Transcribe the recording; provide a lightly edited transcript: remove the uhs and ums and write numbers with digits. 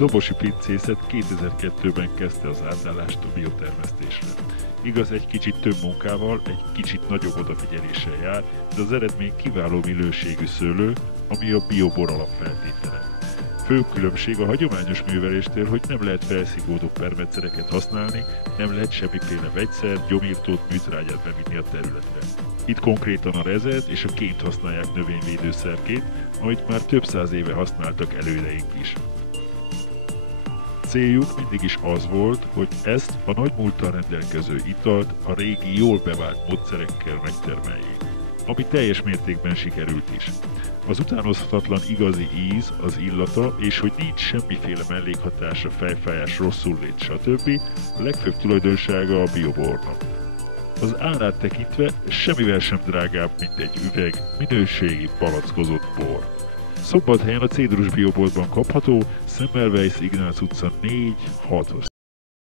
Dobosi pincészet 2002-ben kezdte az átállást a biotermesztésre. Igaz, egy kicsit több munkával, egy kicsit nagyobb odafigyeléssel jár, de az eredmény kiváló minőségű szőlő, ami a biobor alapfeltétele. Fő különbség a hagyományos műveléstől, hogy nem lehet felszívódó permetszereket használni, nem lehet semmiféle vegyszer, gyomírtót, műtrágyát bevinni a területre. Itt konkrétan a rezet és a ként használják növényvédőszerként, amit már több száz éve használtak elődeink is. Céljuk mindig is az volt, hogy ezt a nagy múlttal rendelkező italt a régi jól bevált módszerekkel megtermeljék, ami teljes mértékben sikerült is. Az utánozhatatlan igazi íz, az illata, és hogy nincs semmiféle mellékhatása, fejfájás, rosszullét, stb. A legfőbb tulajdonsága a biobornak. Az árát tekintve semmivel sem drágább, mint egy üveg minőségi palackozott bor. Szombathelyen a Cédrus bioboltban kapható, Semmelweis Ignác utca 4-6-os